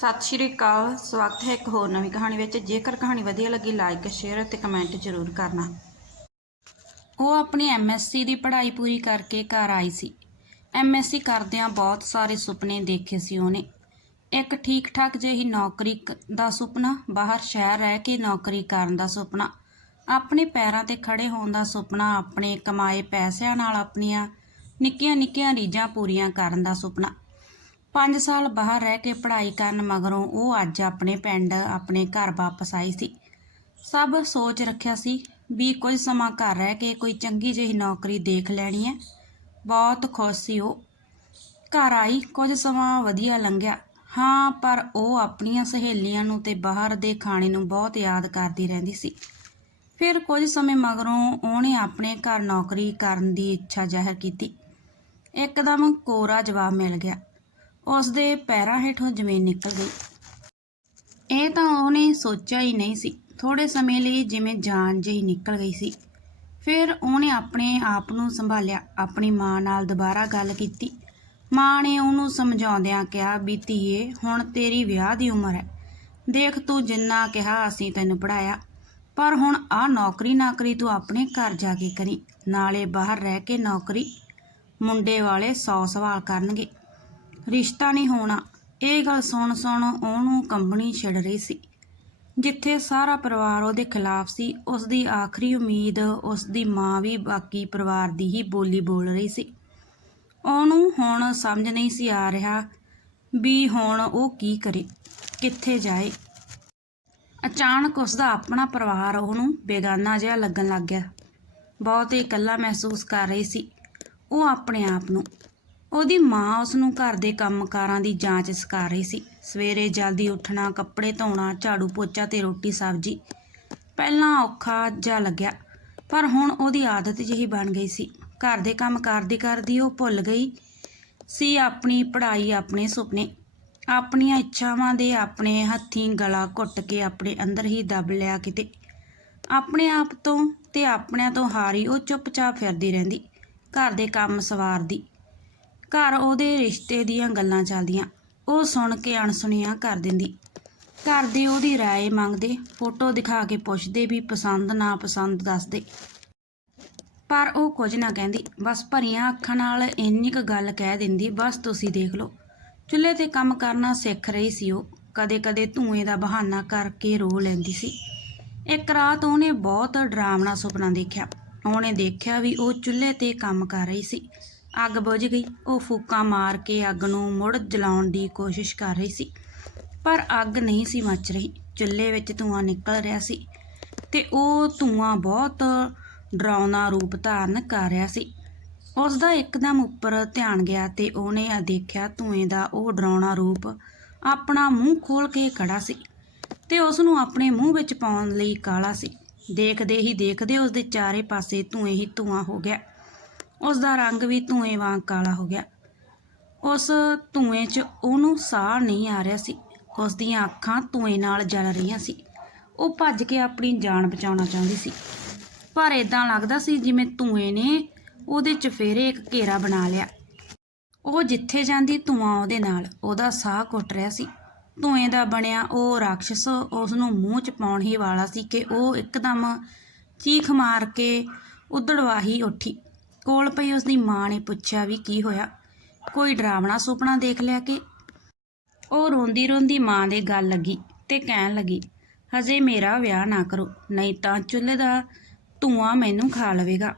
ਸਤਿ ਸ਼੍ਰੀ ਅਕਾਲ, ਸਵਾਗਤ ਹੈ ਇੱਕ ਹੋਰ ਨਵੀਂ ਕਹਾਣੀ ਵਿੱਚ। ਜੇਕਰ ਕਹਾਣੀ ਵਧੀਆ ਲੱਗੀ ਲਾਈਕ ਸ਼ੇਅਰ ਅਤੇ ਕਮੈਂਟ ਜ਼ਰੂਰ ਕਰਨਾ। ਉਹ ਆਪਣੀ ਐਮਐਸਸੀ ਦੀ ਪੜ੍ਹਾਈ ਪੂਰੀ ਕਰਕੇ ਘਰ ਆਈ ਸੀ। ਐਮਐਸਸੀ ਕਰਦਿਆਂ ਬਹੁਤ ਸਾਰੇ ਸੁਪਨੇ ਦੇਖੇ ਸੀ ਉਹਨੇ। ਇੱਕ ਠੀਕ ਠਾਕ ਜਿਹੀ ਨੌਕਰੀ ਕ- ਦਾ ਸੁਪਨਾ, ਬਾਹਰ ਸ਼ਹਿਰ ਰਹਿ ਕੇ ਨੌਕਰੀ ਕਰਨ ਦਾ ਸੁਪਨਾ, ਆਪਣੇ ਪੈਰਾਂ ਤੇ ਖੜੇ ਹੋਣ ਦਾ ਸੁਪਨਾ, ਆਪਣੇ ਕਮਾਏ ਪੈਸਿਆਂ ਨਾਲ ਆਪਣੀਆਂ ਨਿੱਕੀਆਂ ਨਿੱਕੀਆਂ ਰੀਝਾਂ ਪੂਰੀਆਂ ਕਰਨ ਦਾ ਸੁਪਨਾ। 5 ਸਾਲ ਬਾਹਰ ਰਹਿ ਕੇ ਪੜ੍ਹਾਈ ਕਰਨ ਮਗਰੋਂ ਉਹ ਅੱਜ ਆਪਣੇ ਪਿੰਡ, ਆਪਣੇ ਘਰ ਵਾਪਸ ਆਈ ਸੀ। ਸਭ ਸੋਚ ਰੱਖਿਆ ਸੀ ਵੀ ਕੁਝ ਸਮਾਂ ਘਰ ਰਹਿ ਕੇ ਕੋਈ ਚੰਗੀ ਜਿਹੀ ਨੌਕਰੀ ਦੇਖ ਲੈਣੀ ਹੈ। ਬਹੁਤ ਖੁਸ਼ ਸੀ ਉਹ। ਘਰ ਆਈ, ਕੁਝ ਸਮਾਂ ਵਧੀਆ ਲੰਘਿਆ। ਹਾਂ, ਪਰ ਉਹ ਆਪਣੀਆਂ ਸਹੇਲੀਆਂ ਨੂੰ ਤੇ ਬਾਹਰ ਦੇ ਖਾਣੇ ਨੂੰ ਬਹੁਤ ਯਾਦ ਕਰਦੀ ਰਹਿੰਦੀ ਸੀ। ਫਿਰ ਕੁਝ ਸਮੇਂ ਮਗਰੋਂ ਉਹਨੇ ਆਪਣੇ ਘਰ ਨੌਕਰੀ ਕਰਨ ਦੀ ਇੱਛਾ ਜ਼ਾਹਿਰ ਕੀਤੀ। ਇੱਕਦਮ ਕੋਰਾ ਜਵਾਬ ਮਿਲ ਗਿਆ। ਉਸ ਦੇ ਪੈਰਾਂ ਹੇਠੋਂ ਜ਼ਮੀਨ ਨਿਕਲ ਗਈ। ਇਹ ਤਾਂ ਉਹਨੇ ਸੋਚਿਆ ਹੀ ਨਹੀਂ ਸੀ। ਥੋੜੇ ਸਮੇਂ ਲਈ ਜਿਵੇਂ ਜਾਨ ਜਿਹੀ ਨਿਕਲ ਗਈ ਸੀ। ਫਿਰ ਉਹਨੇ ਆਪਣੇ ਆਪ ਨੂੰ ਸੰਭਾਲਿਆ, ਆਪਣੀ ਮਾਂ ਨਾਲ ਦੁਬਾਰਾ ਗੱਲ ਕੀਤੀ। ਮਾਂ ਨੇ ਉਹਨੂੰ ਸਮਝਾਉਂਦਿਆਂ ਕਿਹਾ, ਵੀ ਧੀਏ, ਹੁਣ ਤੇਰੀ ਵਿਆਹ ਦੀ ਉਮਰ ਹੈ। ਦੇਖ ਤੂੰ ਜਿੰਨਾ ਕਿਹਾ ਅਸੀਂ ਤੈਨੂੰ ਪੜਾਇਆ ਪਰ ਹੁਣ ਆ ਨੌਕਰੀ ਨਾਕਰੀ ਤੂੰ ਆਪਣੇ ਘਰ ਜਾ ਕੇ ਕਰੀ। ਨਾਲੇ ਬਾਹਰ ਰਹਿ ਕੇ ਨੌਕਰੀ। ਮੁੰਡੇ ਵਾਲੇ 100 ਸਵਾਲ ਕਰਨਗੇ। ਰਿਸ਼ਤਾ ਨਹੀਂ ਹੋਣਾ। ਇਹ ਗੱਲ ਸੁਣ ਸੁਣ ਉਹਨੂੰ ਕੰਬਣੀ ਛਿੜ ਰਹੀ ਸੀ। ਜਿੱਥੇ ਸਾਰਾ ਪਰਿਵਾਰ ਉਹਦੇ ਖਿਲਾਫ ਸੀ ਉਸ ਦੀ ਆਖਰੀ ਉਮੀਦ ਉਸ ਦੀ ਮਾਂ ਵੀ ਬਾਕੀ ਪਰਿਵਾਰ ਦੀ ਹੀ ਬੋਲੀ ਬੋਲ ਰਹੀ ਸੀ। ਉਹਨੂੰ ਹੁਣ ਸਮਝ ਨਹੀਂ ਸੀ ਆ ਰਿਹਾ ਵੀ ਹੁਣ ਉਹ ਕੀ ਕਰੇ, ਕਿੱਥੇ ਜਾਏ। ਅਚਾਨਕ ਉਸ ਦਾ ਆਪਣਾ ਪਰਿਵਾਰ ਉਹਨੂੰ ਬੇਗਾਨਾ ਜਿਹਾ ਲੱਗਣ ਲੱਗ ਗਿਆ। ਬਹੁਤ ਹੀ ਇਕੱਲਾ ਮਹਿਸੂਸ ਕਰ ਰਹੀ ਸੀ। ਉਹ ਆਪਣੇ ਆਪ ਨੂੰ ਉਹਦੀ ਮਾਂ ਉਸ ਨੂੰ ਘਰ ਦੇ ਕੰਮਕਾਰਾਂ ਦੀ ਜਾਂਚ ਸਿਖਾ ਰਹੀ ਸੀ। ਸਵੇਰੇ ਜਲਦੀ ਉੱਠਣਾ, ਕੱਪੜੇ ਧੋਣਾ, ਝਾੜੂ ਪੋਚਾ ਤੇ ਰੋਟੀ ਸਬਜ਼ੀ ਪਹਿਲਾਂ ਔਖਾ ਜਾ ਲੱਗਿਆ, ਪਰ ਹੁਣ ਉਹਦੀ ਆਦਤ ਜਿਹੀ ਬਣ ਗਈ ਸੀ। ਘਰ ਦੇ ਕੰਮ ਕਰਦੀ ਕਰਦੀ ਉਹ ਭੁੱਲ ਗਈ ਸੀ ਆਪਣੀ ਪੜ੍ਹਾਈ, ਆਪਣੇ ਸੁਪਨੇ। ਆਪਣੀਆਂ ਇੱਛਾਵਾਂ ਦੇ ਆਪਣੇ ਹੱਥੀਂ ਗਲਾ ਘੁੱਟ ਕੇ ਆਪਣੇ ਅੰਦਰ ਹੀ ਦਬ ਲਿਆ ਕਿਤੇ। ਆਪਣੇ ਆਪ ਤੋਂ ਤੇ ਆਪਣਿਆਂ ਤੋਂ ਹਾਰੀ ਉਹ ਚੁੱਪਚਾਪ ਫਿਰਦੀ ਰਹਿੰਦੀ, ਘਰ ਦੇ ਕੰਮ ਸਵਾਰਦੀ। ਘਰ ਉਹਦੇ ਰਿਸ਼ਤੇ ਦੀਆਂ ਗੱਲਾਂ ਚੱਲਦੀਆਂ ਉਹ ਸੁਣ ਕੇ ਅਣਸੁਣੀਆਂ ਕਰ ਦਿੰਦੀ ਘਰ ਦੇ ਉਹਦੀ رائے ਮੰਗਦੇ ਫੋਟੋ ਦਿਖਾ ਕੇ ਪੁੱਛਦੇ ਵੀ ਪਸੰਦ ਨਾ ਪਸੰਦ ਦੱਸਦੇ ਪਰ ਉਹ ਕੁਝ ਨਾ ਕਹਿੰਦੀ ਬਸ ਭਰੀਆਂ ਅੱਖਾਂ ਨਾਲ ਇੰਨੀ ਕੁ ਗੱਲ ਕਹਿ ਦਿੰਦੀ ਬਸ ਤੁਸੀਂ ਦੇਖ ਲਓ ਚੁੱਲ੍ਹੇ ਤੇ ਕੰਮ ਕਰਨਾ ਸਿੱਖ ਰਹੀ ਸੀ ਉਹ ਕਦੇ-ਕਦੇ ਧੂਏ ਦਾ ਬਹਾਨਾ ਕਰਕੇ ਰੋ ਲੈਂਦੀ ਸੀ ਇੱਕ ਰਾਤ ਉਹਨੇ ਬਹੁਤ ਡਰਾਵਣਾ ਸੁਪਨਾ ਦੇਖਿਆ ਉਹਨੇ ਦੇਖਿਆ ਵੀ ਉਹ ਚੁੱਲ੍ਹੇ ਤੇ ਕੰਮ ਕਰ ਰਹੀ ਸੀ ਅੱਗ ਬੁਝ ਗਈ। ਉਹ ਫੂਕਾਂ ਮਾਰ ਕੇ ਅੱਗ ਨੂੰ ਮੁੜ ਜਲਾਉਣ ਦੀ ਕੋਸ਼ਿਸ਼ ਕਰ ਰਹੀ ਸੀ, ਪਰ ਅੱਗ ਨਹੀਂ ਸੀ ਮੱਚ ਰਹੀ। ਚੁੱਲ੍ਹੇ ਵਿੱਚ ਧੂਆਂ ਨਿਕਲ ਰਿਹਾ ਸੀ ਤੇ ਉਹ ਧੂਆਂ ਬਹੁਤ ਡਰਾਉਣਾ ਰੂਪ ਧਾਰਨ ਕਰ ਰਿਹਾ ਸੀ। ਉਸ ਦਾ ਇੱਕਦਮ ਉੱਪਰ ਧਿਆਨ ਗਿਆ ਤੇ ਉਹਨੇ ਆ ਦੇਖਿਆ ਧੂਏ ਦਾ ਉਹ ਡਰਾਉਣਾ ਰੂਪ ਆਪਣਾ ਮੂੰਹ ਖੋਲ ਕੇ ਖੜਾ ਸੀ ਤੇ ਉਸ ਨੂੰ ਆਪਣੇ ਮੂੰਹ ਵਿੱਚ ਪਾਉਣ ਲਈ ਕਾਲਾ ਸੀ। ਦੇਖਦੇ ਹੀ ਦੇਖਦੇ ਉਸ ਦੇ ਚਾਰੇ ਪਾਸੇ ਧੂਏ ਹੀ ਧੂਆਂ ਹੋ ਗਿਆ। ਉਸ ਦਾ ਰੰਗ ਵੀ ਧੂਏ ਵਾਂਗ ਕਾਲਾ ਹੋ ਗਿਆ। ਉਸ ਧੂਏ 'ਚ ਉਹਨੂੰ ਸਾਹ ਨਹੀਂ ਆ ਰਿਹਾ ਸੀ। ਉਸ ਦੀਆਂ ਅੱਖਾਂ ਧੂਏ ਨਾਲ ਜਲ ਰਹੀਆਂ ਸੀ। ਉਹ ਭੱਜ ਕੇ ਆਪਣੀ ਜਾਨ ਬਚਾਉਣਾ ਚਾਹੁੰਦੀ ਸੀ। ਪਰ ਇਦਾਂ ਲੱਗਦਾ ਸੀ ਜਿਵੇਂ ਧੂਏ ਨੇ ਉਹਦੇ ਚਫੇਰੇ ਇੱਕ ਘੇਰਾ ਬਣਾ ਲਿਆ। ਉਹ ਜਿੱਥੇ ਜਾਂਦੀ ਧੂਆਂ ਉਹਦੇ ਨਾਲ, ਉਹਦਾ ਸਾਹ ਘੁੱਟ ਰਿਹਾ ਸੀ। ਧੂਏ ਦਾ ਬਣਿਆ ਉਹ ਰਾਖਸ਼ ਉਸ ਨੂੰ ਮੂੰਹ ਚ ਪਾਉਣ ਹੀ ਵਾਲਾ ਸੀ ਕਿ ਉਹ ਇੱਕਦਮ ਚੀਖ ਮਾਰ ਕੇ ਉਧੜਵਾਹੀ ਉੱਠੀ। ਕੋਲ ਪਈ ਉਸ ਦੀ ਮਾਂ ਨੇ ਪੁੱਛਿਆ ਵੀ ਕੀ ਹੋਇਆ। ਕੋਈ ਡਰਾਵਣਾ ਸੁਪਨਾ ਦੇਖ ਲਿਆ ਕਿ? ਉਹ ਰੋਂਦੀ ਰੋਂਦੀ ਮਾਂ ਦੇ ਗੱਲ ਲੱਗੀ ਤੇ ਕਹਿਣ ਲੱਗੀ, ਹਜੇ ਮੇਰਾ ਵਿਆਹ ਨਾ ਕਰੋ, ਨਹੀਂ ਤਾਂ ਚੁੱਲ੍ਹੇ ਦਾ ਧੂਆਂ ਮੈਨੂੰ ਖਾ ਲਵੇਗਾ।